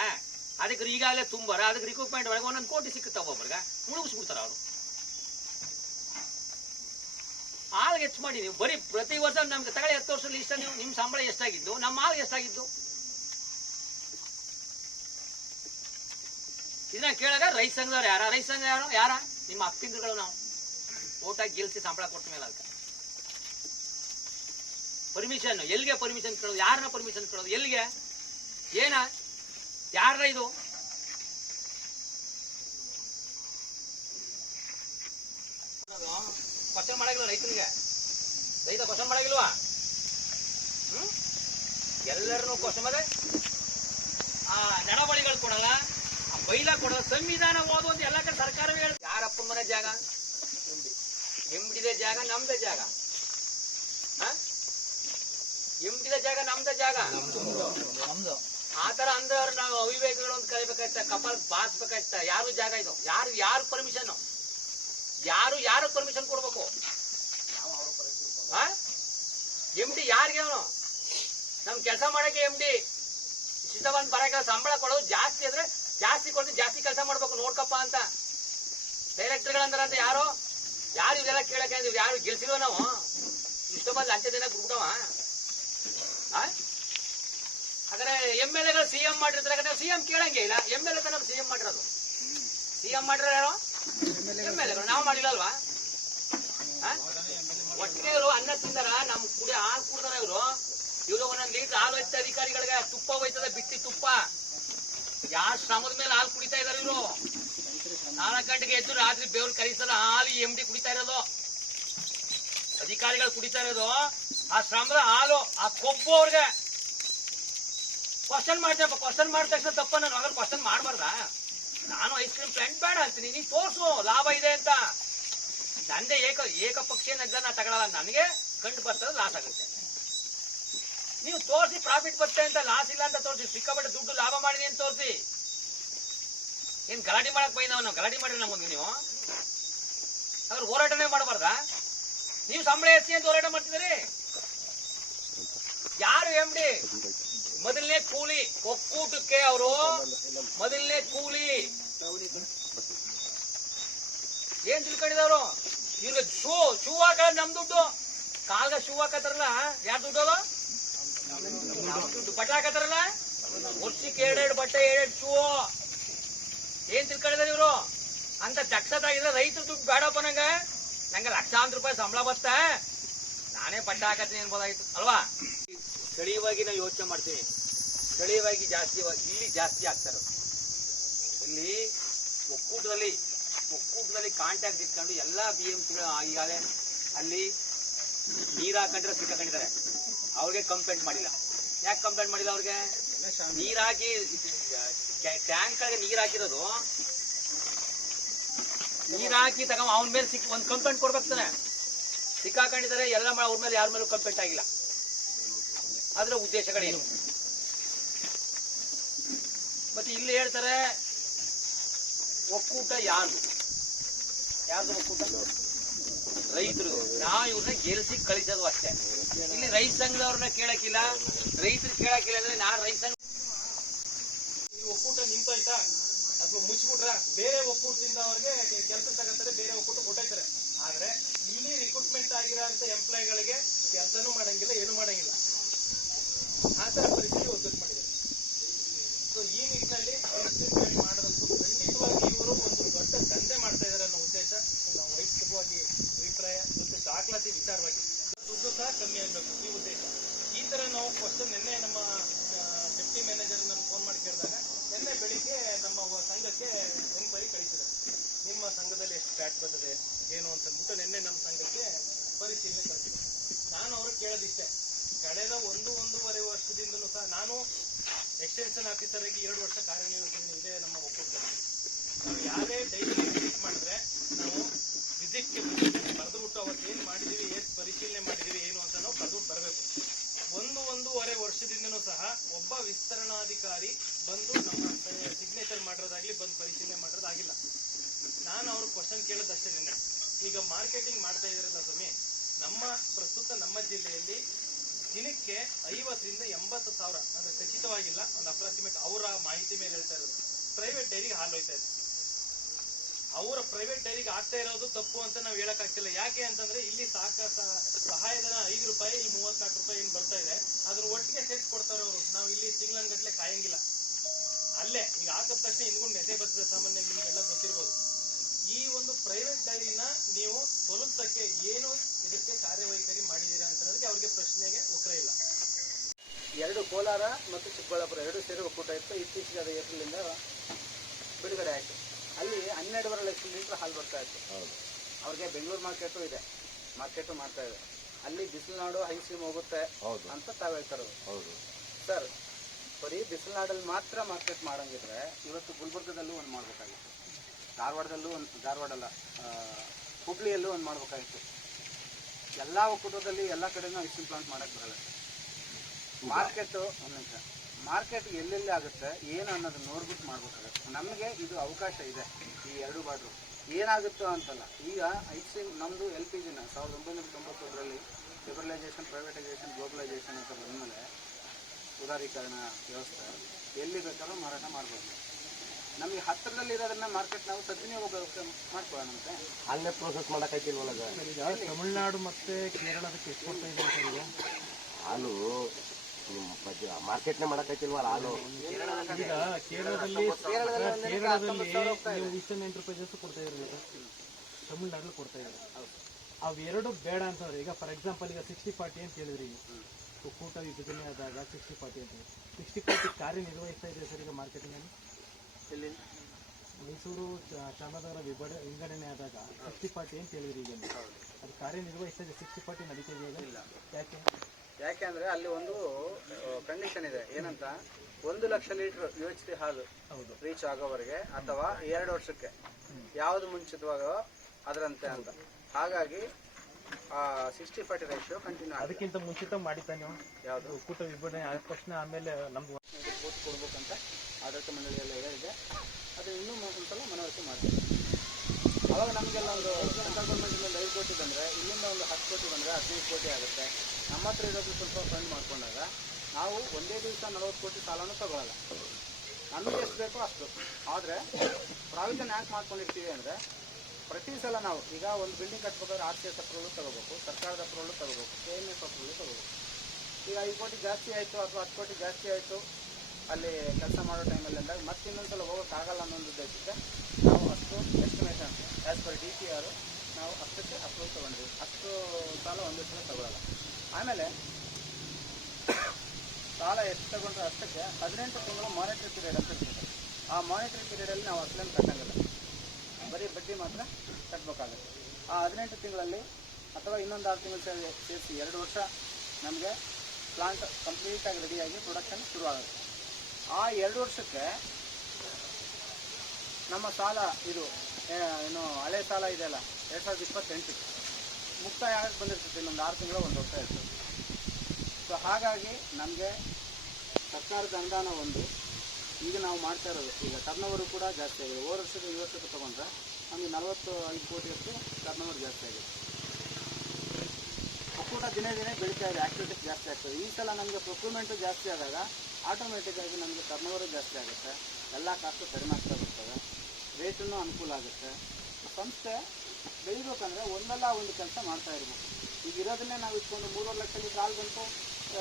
ಅದಕ್ಕೆ ಈಗಾಗಲೇ ತುಂಬಾರ, ಅದಕ್ಕೆ ರಿಕ್ರೂಟ್ಮೆಂಟ್ ಒಳಗೆ ಒಂದೊಂದು ಕೋಟಿ ಸಿಕ್ಕುತ್ತ ಒಬ್ಬರಿಗೆ ಮುಳುಗಿಸ್ಬಿಡ್ತಾರ ಅವರು. ಆಳ್ಗೆ ಹೆಚ್ಚು ಮಾಡಿ ನೀವು. ಬರೀ ಪ್ರತಿ ವರ್ಷ ನಮ್ಗೆ ತಗೊಳ್ಳಿ ಹತ್ತು ವರ್ಷದಲ್ಲಿ ಇಷ್ಟ ನೀವು. ನಿಮ್ಮ ಸಂಬಳ ಎಷ್ಟಾಗಿದ್ದು? ನಮ್ಮ ಆಳ್ಗೆ ಎಷ್ಟಾಗಿದ್ದು? ಇದನ್ನ ಕೇಳಾಗ ರೈತ ಸಂಘದವ್ರು ಯಾರ? ರೈತ ಸಂಘ ಯಾರು? ಯಾರ? ನಿಮ್ಮ ಅಪ್ಪಿಂದ್ರುಗಳು ನಾವು. ಓಟಾಗಿ ಗೆಲ್ಸಿ ಸಂಬಳ ಕೊಟ್ಟ ಮೇಲೆ ಅದಕ್ಕೆ. ಪರ್ಮಿಷನ್ ಎಲ್ಲಿಗೆ ಪರ್ಮಿಷನ್ ಕೇಳೋದು? ಯಾರನ್ನ ಪರ್ಮಿಷನ್ ಕೇಳೋದು? ಎಲ್ಲಿಗೆ? ಏನ? ಯಾರ ಇದು? ಕ್ವಶನ್ ಮಾಡಾಗಿಲ್ಲ ರೈತನಿಗೆ. ರೈತ ಕ್ವಶನ್ ಮಾಡಾಗಿಲ್ವಾ? ಹ್ಮ್? ಕ್ವಶನ್ ಆ ನಡವಳಿಗಳು ಕೊಡಲ್ಲ, ಆ ಬೈಲ ಕೊಡಲ್ಲ, ಸಂವಿಧಾನ ಓದು ಅಂತ ಎಲ್ಲ ಕಡೆ ಸರ್ಕಾರವೇ ಹೇಳ ಯಾರಪ್ಪನ ಮನೆ ಜಾಗ? ಎಂಬಿದೆ ಜಾಗ, ನಮ್ದೇ ಜಾಗ. ಎಂಬಿಡಿದ ಜಾಗ, ನಮ್ದೇ ಜಾಗ. ಆತರ ಅಂದ್ರೆ ನಾವು ಅವಿವೇಕಗಳು ಅಂತ ಕಲಿಬೇಕಾಯ್ತ ಕಪಾಲ್ ಬಾಸ್ಬೇಕಾಯ್ತ ಯಾರು ಜಾಗ ಇದು? ಯಾರು ಯಾರು ಪರ್ಮಿಷನ್ ಯಾರು ಯಾರು ಪರ್ಮಿಷನ್ ಕೊಡ್ಬೇಕು? ಎಂ ಡಿ ಯಾರಿಗೆ ಅವನು? ನಮ್ ಕೆಲಸ ಮಾಡಕ್ಕೆ ಎಂ ಡಿ ಬಂದ್ ಬರಕ್ಕೆ ಸಂಬಳ ಕೊಡೋದು ಜಾಸ್ತಿ ಅಂದ್ರೆ ಜಾಸ್ತಿ ಕೊಡ್ತೀನಿ ಜಾಸ್ತಿ ಕೆಲಸ ಮಾಡ್ಬೇಕು ನೋಡ್ಕಪ್ಪ ಅಂತ. ಡೈರೆಕ್ಟರ್ಗಳಂದ್ರ ಅಂತ ಯಾರು? ಯಾರು ಇದೆಲ್ಲ ಕೇಳಕ್ಕೆ ಯಾರು ಗೆಲ್ಸಿಲ್ವ ನಾವು? ಇಷ್ಟು ಬಂದು ಲಂಚ ದಿನ ಬಿಟ್ಬಿಟ್ಟವ ಹಾಗಾದ್ರೆ ಎಂ ಎಲ್ ಎಗಳು ಸಿಎಂ ಮಾಡಿರ್ತಾರೆ, ಯಾಕಂದ್ರೆ ಸಿಎಂ ಕೇಳಂಗೆ ಇಲ್ಲ. ಎಂ ಎಲ್ ಎ ಸಿಎಂ ಮಾಡಿರೋದು. ಸಿಎಂ ಮಾಡಿರೋ ಯಾರು? ಎಂ ಎಲ್ ಎಗಳು ನಾವು ಮಾಡಿಲ್ಲಲ್ವಾ? ಒಟ್ಟಿಗೆ ಇವರು ಅನ್ನ ತಿಂದಾರ, ನಮ್ ಕುಡಿ ಹಾಲು ಕುಡ್ದಾರ ಇವರು. ಇವರು ಒಂದೊಂದು ಲೀಟರ್ ಹಾಲು ಹೋಯ್ತ ಅಧಿಕಾರಿಗಳಿಗೆ, ತುಪ್ಪ ಹೋಯ್ತದ ಬಿಟ್ಟಿ ತುಪ್ಪ. ಯಾರ ಶ್ರಮದ ಮೇಲೆ ಹಾಲು ಕುಡಿತಾ ಇದಾರೆ ಇವರು? ನಾಲ್ಕು ಗಂಟೆಗೆ ಎದ್ದು ರಾತ್ರಿ ಬೇವ್ರು ಕರೀಸಲ್ಲ, ಹಾಲು ಎಂ ಡಿ ಕುಡಿತಾ ಇರೋದು. ಅಧಿಕಾರಿಗಳು ಕುಡಿತಾ ಇರೋದು. ಆ ಶ್ರಮದ ಹಾಲು, ಆ ಕೊಬ್ಬು ಅವ್ರಿಗೆ. ಕ್ವಶನ್ ಮಾಡ್ತೇಪ್ಪ ಕ್ವಶನ್ ಮಾಡಿದ ತಕ್ಷಣ ತಪ್ಪ ನಾನು ಮಗನ್ ಕ್ವಶನ್ ಮಾಡಬಾರ್ದ? ನಾನು ಐಸ್ ಕ್ರೀಮ್ ಪ್ಲಾಂಟ್ ಬೇಡ ಅಂತೀನಿ, ನೀನು ತೋರಿಸು, ಲಾಭ ಇದೆ ಅಂತ. ನಂದೇ ಏಕ, ಏಕಪಕ್ಷೀಯ ನಾ ತಗೊಳಲ್ಲ, ನನಗೆ ಕಂಡು ಬರ್ತದೆ ಲಾಸ್ ಆಗುತ್ತೆ. ನೀವು ತೋರಿಸಿ ಪ್ರಾಫಿಟ್ ಬರುತ್ತೆ ಅಂತ ಲಾಸ್ ಇಲ್ಲ ಅಂತ ತೋರಿಸಿ, ಸಿಕ್ಕಾಪಟ್ಟೆ ದುಡ್ಡು ಲಾಭ ಮಾಡಿದೆ ಅಂತ ತೋರಿಸಿ. ಏನು ಗಲಾಟೆ ಮಾಡಕ್ ಬೈ ನಾವು ಗಲಾಟೆ ಮಾಡಿದ್ರೆ ನಮಗೆ ನೀವು? ಅದ್ರ ಹೋರಾಟನೇ ಮಾಡಬಾರ್ದ? ನೀವು ಸಂಬಳ ಹೆಚ್ಚಿ ಅಂತ ಹೋರಾಟ ಮಾಡ್ತಿದ್ದೀರಿ? ಯಾರು ಎಂ ಡಿ ಮೊದಲನೇ ಕೂಲಿ ಒಕ್ಕೂಟಕ್ಕೆ ಅವರು ಮೊದಲನೇ ಕೂಲಿ. ಏನ್ ತಿಳ್ಕೊಂಡಿದವರು? ಇವ್ರಿಗೆ ಶೂ ಶೂ ಹಾಕ ನಮ್ ದುಡ್ಡು. ಕಾಲ್ಗ ಶೂ ಹಾಕತ್ತಾರಲ್ಲ ಯಾರ್ ದುಡ್ಡು ದುಡ್ಡು. ಬಟ್ಟೆ ಹಾಕತ್ತಾರಲ್ಲ ವರ್ಷಕ್ಕೆ ಎರಡೆರಡು ಬಟ್ಟೆ, ಎರಡೆರಡು ಶೂ. ಏನ್ ತಿಳ್ಕೊಂಡಿದಾರೆ ಇವರು? ಅಂತ ದಕ್ಷತಾಗಿದ್ರೆ ರೈತರು ದುಡ್ಡು ಬೇಡಪ್ಪ ನಂಗ. ನಂಗೆ ಲಕ್ಷಾಂತರ ರೂಪಾಯಿ ಸಂಬಳ ಬತ್ತ. ನಾನೇ ಬಟ್ಟೆ ಹಾಕತ್ತೀನಿ ಅನ್ಬೋದಾಗಿತ್ತು. ಅಲ್ವಾ? ಸ್ಥಳೀಯವಾಗಿ ನಾವು ಯೋಚನೆ ಮಾಡ್ತೀವಿ. ಸ್ಥಳೀಯವಾಗಿ ಜಾಸ್ತಿ ಇಲ್ಲಿ ಜಾಸ್ತಿ ಆಗ್ತಾರೆ. ಇಲ್ಲಿ ಒಕ್ಕೂಟದಲ್ಲಿ ಒಕ್ಕೂಟದಲ್ಲಿ ಕಾಂಟ್ಯಾಕ್ಟ್ ಇಟ್ಕೊಂಡು ಎಲ್ಲ ಬಿ ಎಂ ಸಿಗಳು ಈಗಾಗಲೇ ಅಲ್ಲಿ ನೀರು ಹಾಕೊಂಡ್ರೆ ಸಿಕ್ಕಾಕೊಂಡಿದ್ದಾರೆ. ಅವ್ರಿಗೆ ಕಂಪ್ಲೇಂಟ್ ಮಾಡಿಲ್ಲ. ಯಾಕೆ ಕಂಪ್ಲೇಂಟ್ ಮಾಡಿಲ್ಲ ಅವ್ರಿಗೆ? ನೀರಾಗಿ ಟ್ಯಾಂಕ್ ನೀರ್ ಹಾಕಿರೋದು. ನೀರ್ ಹಾಕಿ ತಗೊಂಡ್ ಅವನ ಮೇಲೆ ಸಿಕ್ ಒಂದು ಕಂಪ್ಲೇಂಟ್ ಕೊಡ್ಬೇಕು ತಾನೆ. ಸಿಕ್ಕಾಕೊಂಡಿದ್ದಾರೆ, ಎಲ್ಲ ಅವ್ರ ಮೇಲೆ ಯಾರ ಮೇಲೂ ಕಂಪ್ಲೇಂಟ್ ಆಗಿಲ್ಲ. ಅದರ ಉದ್ದೇಶಗಳೇನು? ಮತ್ತೆ ಇಲ್ಲಿ ಹೇಳ್ತಾರೆ, ಒಕ್ಕೂಟ ಯಾರು? ಯಾರ್ದು ಒಕ್ಕೂಟ? ರೈತರು. ನಾ ಇವ್ರನ್ನ ಗೆಲ್ಸಿ ಕಳಿಸೋದು ಅಷ್ಟೇ. ಇಲ್ಲಿ ರೈತ ಸಂಘದವ್ರನ್ನ ಕೇಳಕ್ಕಿಲ್ಲ. ರೈತರು ಕೇಳಕ್ಕಿಲ್ಲ ಅಂದ್ರೆ ನಾ ರೈತ ಸಂಘ ಒಕ್ಕೂಟ ನಿಂತೋಯ್ತಾ? ಅಥವಾ ಮುಚ್ಚಿಬಿಟ್ರ? ಬೇರೆ ಒಕ್ಕೂಟದಿಂದ ಅವ್ರಿಗೆ ಕೆಲಸ ತಗೊಂತಾರೆ ಬೇರೆ ಒಕ್ಕೂಟ ಕೊಟ್ಟೈತಾರೆ ಆದ್ರೆ ಇಲ್ಲಿ ರಿಕ್ರೂಟ್ಮೆಂಟ್ ಆಗಿರೋಂಥ ಎಂಪ್ಲಾಯ್ಗಳಿಗೆ ಕೆಲಸನೂ ಮಾಡಂಗಿಲ್ಲ, ಏನು ಮಾಡಂಗಿಲ್ಲ. ಆ ಥರ ಪರಿಸ್ಥಿತಿ ಒದಗಿ ಮಾಡಿದ್ದಾರೆ. ಸೊ ಈ ನಿಟ್ಟಿನಲ್ಲಿ ರಿಕ್ರೂಟ್ಮೆಂಟ್ ಮಾಡೋದಂತೂ ಖಂಡಿತವಾಗಿ ಇವರು ಒಂದು ದೊಡ್ಡ ದಂಧೆ ಮಾಡ್ತಾ ಇದ್ದಾರೆ ಅನ್ನೋ ಉದ್ದೇಶ ನಾವು ವೈಯಕ್ತಿಕವಾಗಿ ಅಭಿಪ್ರಾಯ ಮತ್ತೆ ದಾಖಲಾತಿ ವಿಚಾರವಾಗಿ. ದುಡ್ಡು ಸಹ ಕಮ್ಮಿ ಆಗಬೇಕು ಈ ಉದ್ದೇಶ. ಈ ತರ ನಾವು ಫಸ್ಟ್ ನಿನ್ನೆ ನಮ್ಮ ಡೆಪ್ಟಿ ಮ್ಯಾನೇಜರ್ ನಾನು ಫೋನ್ ಮಾಡಿ ಕೇಳಿದಾಗ, ನಿನ್ನೆ ಬೆಳಿಗ್ಗೆ ನಮ್ಮ ಸಂಘಕ್ಕೆ ಎನ್ಕ್ವೈರಿ ಕಳಿಸಿದ್ದಾರೆ ನಿಮ್ಮ ಸಂಘದಲ್ಲಿ ಎಷ್ಟು ಫ್ಯಾಟ್ ಬರ್ತದೆ, ಏನು ಅಂತ ಅಂದ್ಬಿಟ್ಟು ನಿನ್ನೆ ನಮ್ಮ ಸಂಘಕ್ಕೆ ಪರಿಶೀಲನೆ ಕಳಿಸಿದ್ರು. ನಾನು ಅವ್ರಿಗೆ ಕೇಳೋದಿಷ್ಟೇ. ಕಳೆದ ಒಂದು ಒಂದೂವರೆ ವರ್ಷದಿಂದಲೂ ಸಹ ನಾನು ಎಕ್ಸ್ಟೆನ್ಷನ್ ಆಫೀಸರ್ ಆಗಿ ಎರಡು ವರ್ಷ ಕಾರ್ಯನಿರ್ವಹಿಸಿದ್ದೀನಿ ಇದೆ ನಮ್ಮ ಒಕ್ಕೂಟದಲ್ಲಿ. ನಾವು ಯಾವುದೇ ಡೈಲಿ ವಿಸಿಟ್ ಮಾಡಿದ್ರೆ ನಾವು ವಿಸಿಟ್ಗೆ ಬರೆದುಬಿಟ್ಟು ಅವತ್ತು ಏನು ಮಾಡಿದ್ದೀವಿ, ಏನು ಪರಿಶೀಲನೆ ಮಾಡಿದ್ದೀವಿ, ಏನು ಅಂತ ನಾವು ಬರೆದುಬಿಟ್ಟು ಬರಬೇಕು. ಒಂದು ಒಂದೂವರೆ ವರ್ಷದಿಂದನೂ ಸಹ ಒಬ್ಬ ವಿಸ್ತರಣಾಧಿಕಾರಿ ಬಂದು ನಮ್ಮ ಸಿಗ್ನೇಚರ್ ಮಾಡಿರೋದಾಗ್ಲಿ ಬಂದು ಪರಿಶೀಲನೆ ಮಾಡೋದಾಗಿಲ್ಲ ನಾನು ಅವ್ರ ಕ್ವಶನ್ ಕೇಳೋದಷ್ಟೇ ನಿನ್ನೆ. ಈಗ ಮಾರ್ಕೆಟಿಂಗ್ ಮಾಡ್ತಾ ಇದ್ರಲ್ಲ ಸ್ವಾಮಿ, ನಮ್ಮ ಪ್ರಸ್ತುತ ನಮ್ಮ ಜಿಲ್ಲೆಯಲ್ಲಿ ದಿನಕ್ಕೆ ಐವತ್ತರಿಂದ ಎಂಬತ್ತು ಸಾವಿರ. ಅಂದ್ರೆ ಖಚಿತವಾಗಿಲ್ಲ, ಒಂದು ಅಪ್ರಾಕ್ಸಿಮೇಟ್ ಅವರ ಮಾಹಿತಿ ಮೇಲೆ ಹೇಳ್ತಾ ಇರೋದು. ಪ್ರೈವೇಟ್ ಡೈರಿಗೆ ಹಾಲು ಹೋಯ್ತಾ ಇದೆ. ಅವರ ಪ್ರೈವೇಟ್ ಡೈರಿಗೆ ಆಗ್ತಾ ಇರೋದು ತಪ್ಪು ಅಂತ ನಾವು ಹೇಳಕ್ಕಾಗ್ತಿಲ್ಲ ಯಾಕೆ ಅಂತಂದ್ರೆ ಇಲ್ಲಿ ಸಾಕ ಸಹಾಯಧನ ಐದು ರೂಪಾಯಿ, ಇಲ್ಲಿ ಮೂವತ್ನಾಲ್ಕು ರೂಪಾಯಿ ಏನು ಬರ್ತಾ ಇದೆ. ಅದ್ರ ಒಟ್ಟಿಗೆ ಸೇರ್ಸಿ ಕೊಡ್ತಾರೆ ಅವರು. ನಾವು ಇಲ್ಲಿ ತಿಂಗಳನ್ಗಟ್ಲೆ ಕಾಯಂಗಿಲ್ಲ. ಅಲ್ಲೇ, ಈಗ ಆಗ ತಕ್ಷಣ ಹಿಂದ್ಗೊಂಡು ಮೆಸೇಜ್ ಬರ್ತದೆ ಸಾಮಾನ್ಯ ನಿಮಗೆಲ್ಲ ಗೊತ್ತಿರ್ಬೋದು. ಈ ಒಂದು ಪ್ರೈವೇಟ್ ಡೈರಿನ ನೀವು ತೊಲಗಿಸಕ್ಕೆ ಏನು ಇದಕ್ಕೆ ಕಾರ್ಯವೈಖರಿ ಮಾಡಿದ್ದೀರಾ ಅದಕ್ಕೆ ಅವ್ರಿಗೆ ಪ್ರಶ್ನೆಗೆ ಉತ್ತರ ಇಲ್ಲ. ಎರಡು ಕೋಲಾರ ಮತ್ತು ಚಿಕ್ಕಬಳ್ಳಾಪುರ ಎರಡು ಸೇರಿ ಒಕ್ಕೂಟ ಇತ್ತು. ಇತ್ತೀಚೆಗೆ ಅದು ಏಪ್ರಿಲಿಂದ ಬಿಡುಗಡೆ ಆಯಿತು. ಅಲ್ಲಿ ಹನ್ನೆರಡುವರೆ ಲಕ್ಷ ಲೀಟರ್ ಹಾಲು ಬರ್ತಾ ಇತ್ತು. ಅವ್ರಿಗೆ ಬೆಂಗಳೂರು ಮಾರ್ಕೆಟು ಇದೆ. ಮಾರ್ಕೆಟು ಮಾಡ್ತಾ ಇದೆ. ಅಲ್ಲಿ ಬಿಸಿಲುನಾಡು ಐಸ್ಕ್ರೀಮ್ ಹೋಗುತ್ತೆ ಅಂತ ತಾವು ಹೇಳ್ತಾರದು ಹೌದು. ಸರ್ ಬರೀ ಬಿಸಿಲುನಾಡಲ್ಲಿ ಮಾತ್ರ ಮಾರ್ಕೆಟ್ ಮಾಡಂಗಿದ್ರೆ ಇವತ್ತು ಗುಲ್ಬರ್ಗದಲ್ಲೂ ಒಂದು ಮಾಡಬೇಕಾಗಿತ್ತು. ಧಾರವಾಡದಲ್ಲೂ ಒಂದು ಧಾರವಾಡ ಅಲ್ಲ ಹುಬ್ಳಿಯಲ್ಲೂ ಒಂದು ಮಾಡಬೇಕಾಗಿತ್ತು. ಎಲ್ಲ ಒಕ್ಕೂಟದಲ್ಲಿ ಎಲ್ಲ ಕಡೆನೂ ಐಸ್ಕ್ರೀಮ್ ಪ್ಲಾಂಟ್ ಮಾಡಕ್ಕೆ ಬರಲ್ಲ. ಮಾರ್ಕೆಟ್ ಒಂದು ನಿಮಿಷ. ಮಾರ್ಕೆಟ್ ಎಲ್ಲೆಲ್ಲಿ ಆಗುತ್ತೆ ಏನು ಅನ್ನೋದನ್ನ ನೋಡ್ಬಿಟ್ಟು ಮಾಡ್ಬೇಕಾಗುತ್ತೆ. ನಮಗೆ ಇದು ಅವಕಾಶ ಇದೆ ಈ ಎರಡು ಬಾರ್ಡ್ರು ಏನಾಗುತ್ತೋ ಅಂತಲ್ಲ ಈಗ ಐಸ್ ಕ್ರೀಮ್ ನಮ್ಮದು ಎಲ್ ಪಿ ಜಿನ ಸಾವಿರದ ಒಂಬೈನೂರ ತೊಂಬತ್ತೊಂದರಲ್ಲಿ ಲಿಬರಲೈಸೇಷನ್ ಪ್ರೈವೇಟೈಸೇಷನ್ ಗ್ಲೋಬಲೈಸೇಷನ್ ಅಂತ ಬಂದಮೇಲೆ ಉದಾರೀಕರಣ ವ್ಯವಸ್ಥೆ ಎಲ್ಲಿ ಬೇಕಾದ್ರೂ ಮಾರಾಟ ಮಾಡ್ಬೋದು. ನಮಗೆ ಹತ್ತಿರದಲ್ಲಿ ಇರೋದನ್ನ ಮಾರ್ಕೆಟ್ ನಾವು ಸದ್ವಿನಿಯೋಗ ಮಾಡ್ಕೊಳ್ಳೋಣಂತೆ ಅಲ್ಲೇ ಪ್ರೋಸೆಸ್ ಮಾಡಕ್ಕಾಯ್ತಿಲ್ವಲ್ಲ ಈಗ? ತಮಿಳುನಾಡು ಮತ್ತೆ ಕೇರಳದಕ್ಕೆ ಎಷ್ಟು ಕೊಡ್ತಾ ಇದ್ದಾರೆ ಸರ್ ಈಗ ಹಾಲು ಮಾರ್ಕೆಟ್ನೇ ಮಾಡಕ್ಕಾಯ್ತಿಲ್ವಲ್ಲ ಹಾಲು? ಈಗ ಕೇರಳದಲ್ಲಿ ಕೇರಳದಲ್ಲಿ ನೀವು ಈಸ್ಟರ್ನ್ ಎಂಟರ್ಪ್ರೈಸಸ್ ಕೊಡ್ತಾ ಇರಲಿಲ್ಲ ತಮಿಳ್ನಾಡಲ್ಲಿ ಕೊಡ್ತಾ ಇದ್ದಾರೆ. ಅವೆರಡು ಬೇಡ ಅಂತಂದ್ರೆ ಈಗ ಫಾರ್ ಎಕ್ಸಾಂಪಲ್ ಈಗ ಸಿಕ್ಸ್ಟಿ ಫಾರ್ಟಿ ಅಂತ ಹೇಳಿದ್ರಿ ಈಗ. ಒಕ್ಕೂಟ ವಿಭಜನೆ ಆದಾಗ ಸಿಕ್ಸ್ಟಿ ಫಾರ್ಟಿ ಅಂತ ಸಿಕ್ಸ್ಟಿ ಫಾರ್ಟಿ ಕಾರ್ಯನಿರ್ವಹಿಸ್ತಾ ಇದೆ ಸರ್ ಈಗ ಮಾರ್ಕೆಟಿಂಗಲ್ಲಿ ಇಲ್ಲಿ ಮೈಸೂರು ಚಾಮರಾಜನಗರ ವಿಭಜ ವಿಂಗಡಣೆ ಆದಾಗ ಸಿಕ್ಸ್ಟಿ ಫಾರ್ಟಿ ಅಂತ ಹೇಳಿದ್ರಿ ಈಗ? ನೀವು. ಅದು ಕಾರ್ಯನಿರ್ವಹಿಸಿದ್ರೆ ಸಿಕ್ಸ್ಟಿ ಫಾರ್ಟಿ ನಡೀತಾ ಇದೆ ಯಾಕೆ? ಯಾಕೆ ಅಂದ್ರೆ ಅಲ್ಲಿ ಒಂದು ಕಂಡೀಷನ್ ಇದೆ. ಏನಂತ? ಒಂದು lakh litre U H P ಹಾಲು ಹೌದು. ರೀಚ್ ಆಗೋವರೆಗೆ ಅಥವಾ ಎರಡು ವರ್ಷಕ್ಕೆ. ಯಾವ್ದು ಮುಂಚಿತವಾಗೋ ಅದರಂತೆ ಅಂತ. ಹಾಗಾಗಿ ಸಿಕ್ಸ್ಟಿ ಫಾರ್ಟಿ ರೇಷಿಯೋ ಕಂಟಿನ್ಯೂ ಆಗುತ್ತೆ ಅದಕ್ಕಿಂತ ಮುಂಚಿತ ಮಾಡಿದ್ದಾನೆ ನೀವು? ಯಾವುದು? ಒಕ್ಕೂಟ ವಿಭಜನೆ ಆದ ತಕ್ಷಣ ಆಮೇಲೆ ನಮ್ದು ಕೊಡ್ಬೇಕಂತ ಆಡಳಿತ ಮಂಡಳಿಯೆಲ್ಲ ಹೇಳಿದೆ ಅದು ಇನ್ನೂ ಒಂದ್ಸಲ ಮನವರಿಕೆ ಮಾಡ್ತೀವಿ. ಅವಾಗ ನಮಗೆಲ್ಲ ಒಂದು ಸೆಂಟ್ರಲ್ ಗೌರ್ಮೆಂಟಿಂದ ಐದು ಕೋಟಿ ಬಂದರೆ, ಇಲ್ಲಿಂದ ಒಂದು ಹತ್ತು ಕೋಟಿ ಬಂದರೆ ಹದಿನೈದು ಕೋಟಿ ಆಗುತ್ತೆ. ನಮ್ಮ ಹತ್ರ ಇರೋದು ಸ್ವಲ್ಪ ಫಂಡ್ ಮಾಡ್ಕೊಂಡಾಗ ನಾವು ಒಂದೇ ದಿವಸ ನಲವತ್ತು ಕೋಟಿ ಸಾಲನೂ ತಗೊಳ್ಳಲ್ಲ ನಮಗೆ ಎಷ್ಟು ಬೇಕೋ ಅಷ್ಟು. ಆದರೆ ಪ್ರಾವಿಷನ್ ಯಾಕೆ ಮಾಡ್ಕೊಂಡಿರ್ತೀವಿ ಅಂದರೆ ಪ್ರತಿ ಸಲ ನಾವು ಈಗ ಒಂದು ಬಿಲ್ಡಿಂಗ್ ಕಟ್ಬೇಕಾದ್ರೆ ಆರ್ ಸಿ ಎಸ್ ಅಪ್ರೂವಲ್ ತಗೋಬೇಕು, ಸರ್ಕಾರದ ಅಪ್ರೂವಲ್ ತಗೋಬೇಕು, ಕೆ ಎಂ ಎಸ್ ಅಪ್ರೂವಲ್ ತಗೋಬೇಕು. ಈಗ ಐದು ಕೋಟಿ ಜಾಸ್ತಿ ಆಯಿತು ಅಥವಾ ಹತ್ತು ಕೋಟಿ ಜಾಸ್ತಿ ಆಯಿತು ಅಲ್ಲಿ ಕೆಲಸ ಮಾಡೋ ಟೈಮಲ್ಲಿ ಅಂದಾಗ ಮತ್ತೆ ಇನ್ನೊಂದ್ಸಲ ಹೋಗೋಕ್ಕಾಗಲ್ಲ ಅನ್ನೋ ಒಂದು ಉದ್ದೇಶಕ್ಕೆ ನಾವು ಅಷ್ಟು estimation as per D P R ನಾವು ಅಷ್ಟಕ್ಕೆ ಅಪ್ರೂವ್ ತೊಗೊಂಡ್ವಿ ಅಷ್ಟು ಸಾಲ ಒಂದು ಸಲ ತಗೊಳ್ಳಲ್ಲ ಆಮೇಲೆ ಸಾಲ ಎಷ್ಟು ತಗೊಂಡ್ರೆ ಅಷ್ಟಕ್ಕೆ ಹದಿನೆಂಟು ತಿಂಗಳು ಮಾನಿಟ್ರಿ ಪೀರಿಯಡ್ ಅಂತ ಇರ್ತದೆ. ಆ ಮಾನಿಟ್ರಿ ಪೀರಿಯಡಲ್ಲಿ ನಾವು ಅಷ್ಟೇನು ಕಟ್ಟಂಗಿಲ್ಲ. ಬರೀ ಬಡ್ಡಿ ಮಾತ್ರ ಕಟ್ಟಬೇಕಾಗುತ್ತೆ ಆ ಹದಿನೆಂಟು ತಿಂಗಳಲ್ಲಿ ಅಥವಾ ಇನ್ನೊಂದು ಆರು ತಿಂಗಳು ಸೇರಿ ಸೇರಿಸಿ ಎರಡು ವರ್ಷ ನಮಗೆ ಪ್ಲಾಂಟ್ ಕಂಪ್ಲೀಟಾಗಿ ರೆಡಿಯಾಗಿ ಪ್ರೊಡಕ್ಷನ್ ಶುರುವಾಗುತ್ತೆ. ಆ ಎರಡು ವರ್ಷಕ್ಕೆ ನಮ್ಮ ಸಾಲ ಇದು ಏನು ಹಳೆ ಸಾಲ ಇದೆಯಲ್ಲ ಎರಡು ಸಾವಿರದ ಇಪ್ಪತ್ತೆಂಟು. ಮುಕ್ತಾಯ ಆಗಕ್ಕೆ ಬಂದಿರ್ತದೆ ಇನ್ನೊಂದು ಆರು ತಿಂಗಳು ಒಂದು ವರ್ಷ ಇರ್ತದೆ. ಸೊ ಹಾಗಾಗಿ ನಮಗೆ ಸರ್ಕಾರದ ಅನುದಾನ ಒಂದು, ಈಗ ನಾವು ಮಾಡ್ತಾ ಇರೋದು. ಈಗ ಟರ್ನ್ ಕೂಡ ಜಾಸ್ತಿ ಆಗಿದೆ. ಓರ್ ವರ್ಷದ ಈ ವರ್ಷಕ್ಕೆ ತೊಗೊಂಡ್ರೆ ನಮಗೆ ನಲವತ್ತು ಐದು ಕೋಟಿಯಷ್ಟು ಟರ್ನ್ ಓವರ್ ಜಾಸ್ತಿ ಆಗಿದೆ. ಒಕ್ಕೂಟ ದಿನೇ ದಿನೇ ಬೆಳೀತಾ ಇದೆ. ಆಕ್ಟಿವಿಟೀಸ್ ಜಾಸ್ತಿ ಆಗ್ತದೆ. ಈ ಸಲ ನಮಗೆ ಪ್ರೊಕ್ಯೂರ್ಮೆಂಟು ಜಾಸ್ತಿ ಆದಾಗ ಆಟೋಮೆಟಿಕ್ ಆಗಿ ನಮಗೆ ಟರ್ನ್ ಜಾಸ್ತಿ ಆಗುತ್ತೆ. ಎಲ್ಲ ಕಾಸ್ಟು ಕಡಿಮೆ ಆಗ್ತಾ ಬರ್ತವೆ ರೇಟನ್ನು ಅನುಕೂಲ ಆಗುತ್ತೆ. ಸಂಸ್ಥೆ ಬೆಳಿಬೇಕಂದ್ರೆ ಒಂದಲ್ಲ ಒಂದು ಕೆಲಸ ಮಾಡ್ತಾ ಇರ್ಬೇಕು. ಈಗ ಇರೋದನ್ನೇ ನಾವು ಇಟ್ಕೊಂಡು ಮೂರುವರೆ ಲಕ್ಷ ಲೀಟ್ರ್ ಹಾಲು ಬಂತು,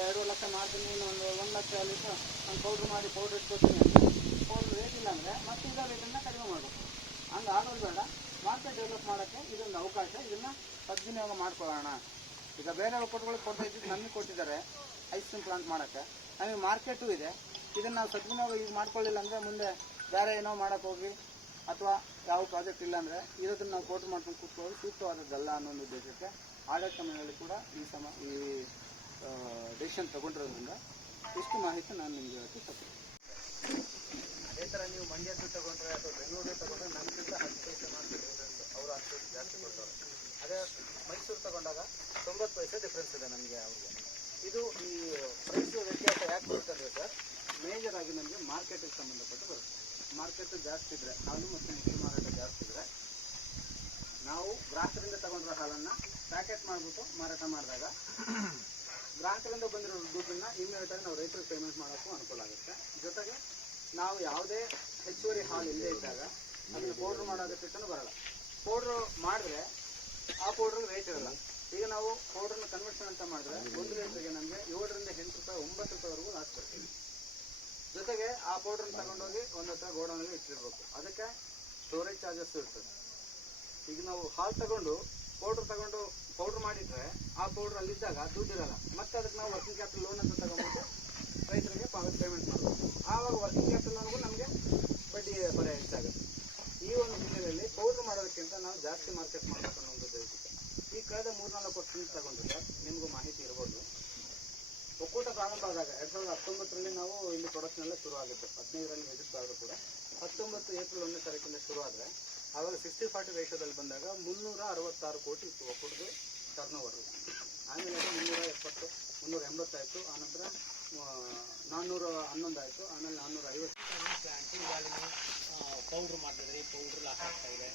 ಎರಡೂವರೆ ಲಕ್ಷ ಮಾಡ್ತೀನಿ ಒಂದು ಒಂದು ಲಕ್ಷ ಲೀಟ್ರ್ ನಾನು ಪೌಡ್ರ್ ಮಾಡಿ ಪೌಡ್ರ್ ಇಟ್ಕೊತೀನಿ ಪೌಡ್ರ್ ರೇಟ್ ಇಲ್ಲ ಅಂದರೆ ಮತ್ತೆ ಇದರ ರೇಟನ್ನು ಕಡಿಮೆ ಮಾಡಬೇಕು. ಹಂಗೆ ಆಗೋದು ಬೇಡ. ಮಾರ್ಕೆಟ್ ಡೆವಲಪ್ ಮಾಡೋಕ್ಕೆ ಇದೊಂದು ಅವಕಾಶ. ಇದನ್ನು ಸದ್ವಿನಿಯೋಗ ಮಾಡ್ಕೊಳ್ಳೋಣ. ಈಗ ಬೇರೆ ಒಕ್ಕೂಟಗಳಿಗೆ ಕೊಡ್ತಾ ಇದ್ದಿದ್ದು ನಮಗೆ ಕೊಟ್ಟಿದ್ದಾರೆ. ಐಸ್ ಕ್ರೀಮ್ ಪ್ಲಾಂಟ್ ಮಾಡೋಕ್ಕೆ. ನಮಗೆ ಮಾರ್ಕೆಟು ಇದೆ. ಇದನ್ನು ನಾವು ಸದ್ವಿನಿಯೋಗ ಈಗ ಮಾಡ್ಕೊಳ್ಳಿಲ್ಲ ಅಂದರೆ ಮುಂದೆ ಬೇರೆ ಏನೋ ಹೋಗಿ ಅಥವಾ ಯಾವ ಪ್ರಾಜೆಕ್ಟ್ ಇಲ್ಲ ಅಂದರೆ ಇರೋದನ್ನು ನಾವು ಕೋಟ್ ಮಾಡ್ಕೊಂಡು ಕೂತ್ಕೋದು ಸೂಕ್ತವಾದದ್ದಲ್ಲ ಅನ್ನೋ ಒಂದು ಉದ್ದೇಶಕ್ಕೆ ಆಡಳಿತ ಮಂಡಳಿ ಕೂಡ ಈ ಸಮ ಈ ಡಿಸಿಷನ್ ತಗೊಂಡಿರೋದ್ರಿಂದ ಇಷ್ಟು ಮಾಹಿತಿ ನಾನು ನಿಮಗೆ ಹೇಳಕ್ಕೆ ತಪ್ಪು ಅದೇ ಥರ ನೀವು ಮಂಡ್ಯದ್ದು ತಗೊಂಡ್ರೆ ಅಥವಾ ಬೆಂಗಳೂರು ತಗೊಂಡ್ರೆ ನಮಗಿಂತ ಹತ್ತು ಪೈಸೆ ಮಾತ್ರ ಅವರು ಹತ್ತು ಜಾಸ್ತಿ ಕೊಡ್ತಾರೆ. ಅದೇ ಮೈಸೂರು ತಗೊಂಡಾಗ ತೊಂಬತ್ತು ಪೈಸೆ ಡಿಫ್ರೆನ್ಸ್ ಇದೆ ನಮಗೆ ಅವ್ರಿಗೆ. ಇದು ಈ ಪ್ರೈಸ್ ವ್ಯತ್ಯಾಸ ಯಾಕೆ ಬರ್ತದೆ ಸರ್ ಮೇಜರ್ ಆಗಿ ನಮಗೆ ಮಾರ್ಕೆಟಿಗೆ ಸಂಬಂಧಪಟ್ಟು ಬರುತ್ತೆ. ಮಾರ್ಕೆಟ್ ಜಾಸ್ತಿ ಇದ್ರೆ, ಹಾಲು ಮತ್ತು ಮಿಕ್ಸಿ ಮಾರಾಟ ಜಾಸ್ತಿ ಇದ್ರೆ, ನಾವು ಗ್ರಾಹಕರಿಂದ ತಗೊಂಡಿರೋ ಹಾಲನ್ನು ಪ್ಯಾಕೆಟ್ ಮಾಡಿಬಿಟ್ಟು ಮಾರಾಟ ಮಾಡಿದಾಗ, ಗ್ರಾಹಕರಿಂದ ಬಂದಿರೋ ದುಡ್ಡನ್ನ ಇಮಿಡಿಯೇಟ್ ಆಗಿ ನಾವು ರೈತರಿಗೆ ಪೇಮೆಂಟ್ ಮಾಡೋಕ್ಕೂ ಅನುಕೂಲ ಆಗುತ್ತೆ. ಜೊತೆಗೆ, ನಾವು ಯಾವುದೇ ಹೆಚ್ಚುವರಿ ಹಾಲು ಇಲ್ಲದೆ ಇದ್ದಾಗ, ಅದನ್ನು ಪೌಡ್ರ್ ಮಾಡೋದಕ್ಕೆ ಬರಲ್ಲ. ಪೌಡ್ರ್ ಮಾಡಿದ್ರೆ, ಆ ಪೌಡ್ರಿಗೆ ರೇಟ್ ಇರಲ್ಲ. ಈಗ ನಾವು ಪೌಡರ್ನ ಕನ್ವರ್ಷನ್ ಅಂತ ಮಾಡಿದ್ರೆ ಒಂದು ಲೀಟರ್ಗೆ ನಮಗೆ ಏಳರಿಂದ ಎಂಟು ರೂಪಾಯಿ, ಒಂಬತ್ತು ರೂಪಾಯಿವರೆಗೂ ಲಾಸ್ ಬರ್ತೀವಿ ಜೊತೆಗೆ ಆ ಪೌಡ್ರನ್ನ ತಗೊಂಡೋಗಿ ಒಂದು ಹತ್ರ ಗೋಡೌನಲ್ಲಿ ಇಟ್ಟಿರ್ಬೇಕು. ಅದಕ್ಕೆ ಸ್ಟೋರೇಜ್ ಚಾರ್ಜಸ್ ಇರ್ತದೆ. ಈಗ ನಾವು ಹಾಲು ತಗೊಂಡು ಪೌಡ್ರ್ ತಗೊಂಡು ಪೌಡ್ರ್ ಮಾಡಿದ್ರೆ ಆ ಪೌಡ್ರ್ ಅಲ್ಲಿದ್ದಾಗ ದುಡ್ಡಿರಲ್ಲ ಮತ್ತೆ ಅದಕ್ಕೆ ನಾವು ವರ್ಕಿಂಗ್ ಕ್ಯಾಪಿಟಲ್ ಲೋನ್ ಅಂತ ತಗೊಂಡ್ಬಿಟ್ಟು ರೈತರಿಗೆ ಪೇಮೆಂಟ್ ಮಾಡಬೇಕು ಆವಾಗ ವರ್ಕಿಂಗ್ ಕ್ಯಾಪಿಟಲ್ ಲೋನ್ಗೂ ನಮಗೆ ಬಡ್ಡಿ ಬರ ಹೆಚ್ಚಾಗುತ್ತೆ ಈ ಒಂದು ಹಿನ್ನೆಲೆಯಲ್ಲಿ ಪೌಡ್ರ್ ಮಾಡೋದಕ್ಕಿಂತ ನಾವು ಜಾಸ್ತಿ ಮಾರ್ಕೆಟ್ ಮಾಡಬೇಕು ಅನ್ನೋ ಒಂದು ಉದ್ದೇಶಕ್ಕೆ ಈ ಕಳೆದ ಮೂರ್ನಾಲ್ಕು ವರ್ಷದಿಂದ ತಗೊಂಡ್ರೆ ನಿಮಗೂ ಮಾಹಿತಿ ಇರ್ಬೋದು ಒಕ್ಕೂಟ ಪ್ರಾರಂಭ ಆದಾಗ ಎರಡ್ ಸಾವಿರದ ಹತ್ತೊಂಬತ್ತರಲ್ಲಿ ನಾವು ಇಲ್ಲಿ ಪ್ರೊಡಕ್ಷನ್ ಎಲ್ಲ ಶುರು ಆಗಿತ್ತು ಹದಿನೈದರಲ್ಲಿ ರಿಜಿಸ್ಟರ್ ಆದರೂ ಕೂಡ ಹತ್ತೊಂಬತ್ತು ಏಪ್ರಿಲ್ ಒಂದನೇ ತಾರೀಕಿಂದ ಶುರು ಆದರೆ ಆವಾಗ ಸಿಕ್ಸ್ಟಿ ಫಾರ್ಟಿ ರೇಷೋದಲ್ಲಿ ಬಂದಾಗ ಮುನ್ನೂರ ಅರವತ್ತಾರು ಕೋಟಿ ಇತ್ತು ಒಕ್ಕೂಟದ ಟರ್ನ್ ಓವರ್ ಆಮೇಲೆ ಅದು ಮುನ್ನೂರ ಎಪ್ಪತ್ತು ಮುನ್ನೂರ ಎಂಬತ್ತಾಯಿತು ಆನಂತರ ನಾನ್ನೂರ ಹನ್ನೊಂದು ಆಯಿತು ಆಮೇಲೆ ನಾನ್ನೂರ ಐವತ್ತು ಪೌಡ್ರ್ ಮಾಡ್ತಿದ್ರಿ ಪೌಡ್ರ್ ಲಾಸ್ ಆಗ್ತಾ ಇದೆ.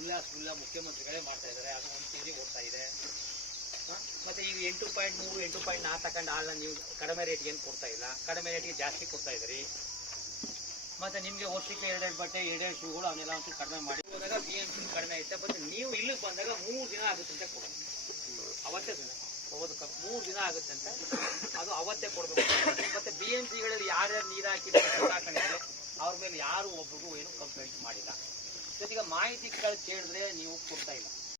ಉಲ್ಲಾಸ್ ಉಲ್ಲಾ ಮುಖ್ಯಮಂತ್ರಿಗಳೇ ಮಾಡ್ತಾ ಇದ್ದಾರೆ, ಅದು ಒಂದು ಕೆ ಜಿ ಓಡ್ತಾ ಇದೆ. ಮತ್ತೆ ಈಗ ಎಂಟು ಪಾಯಿಂಟ್ ಮೂರು, ಎಂಟು ಪಾಯಿಂಟ್ ನಾಲ್ಕು ತಗೊಂಡು ಹಾಲನ್ನ ನೀವು ಕಡಿಮೆ ರೇಟ್ಗೆ ಏನು ಕೊಡ್ತಾ ಇಲ್ಲ? ಕಡಿಮೆ ರೇಟ್ಗೆ ಜಾಸ್ತಿ ಕೊಡ್ತಾ ಇದ್ರಿ ಮತ್ತೆ ನಿಮಗೆ ವರ್ಷಕ್ಕೆ ಎರಡೆರಡು ಬಟ್ಟೆ, ಎರಡೆರಡು ಶೂಗಳು, ಅವನ್ನೆಲ್ಲ ಒಂದು ಕಡಿಮೆ ಮಾಡಿ. ಹೋದಾಗ ಬಿ ಎಂ ಸಿ ಕಡಿಮೆ ಐತೆ ಬಟ್ ನೀವು ಇಲ್ಲಿಗೆ ಬಂದಾಗ ಮೂರು ದಿನ ಆಗುತ್ತೆ ಅಂತ ಕೊಡಿ. ಅವತ್ತೇ ದಿನ. ಮೂರು ದಿನ ಆಗುತ್ತೆ ಅಂತ. ಅದು ಅವತ್ತೇ ಕೊಡಬೇಕು. ಮತ್ತೆ ಬಿ ಎಂ ಸಿಗಳಲ್ಲಿ ಯಾರ್ಯಾರು ನೀರು ಹಾಕಿದ್ರೆ ಹಾಕೊಂಡಿದ್ದಾರೆ? ಅವ್ರ ಮೇಲೆ ಯಾರು ಒಬ್ರಿಗೂ ಏನು ಕಂಪ್ಲೇಂಟ್ ಮಾಡಿಲ್ಲ. ಜೊತೆಗೆ ಮಾಹಿತಿ ಕೇಳಿದ್ರೆ ನೀವು ಕೊಡ್ತಾ ಇಲ್ಲ.